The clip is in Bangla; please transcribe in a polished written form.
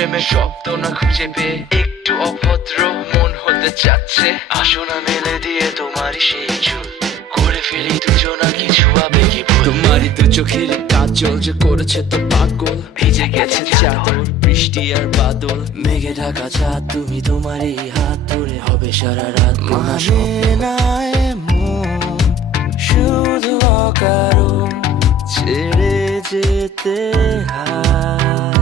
প্রেমের শব্দ না খুঁজে পেয়ে একটু অভদ্র মন হতে চাচ্ছে। আসো না মেলে দিয়ে তোমারই সেই চুল, করে ফেলি দুজনা কিছু আবেগী ভুল। তোমারই তো চোখের কাজল যে করেছে তো পাগল, ভিজে গেছে চাদর বৃষ্টি আর বাদল, মেঘে ঢাকা চাঁদ তুমি তোমারই হাত ধরে হবে সারা রাত। মানে না এমন শুধু অকারণ ছেড়ে যেতে হয়।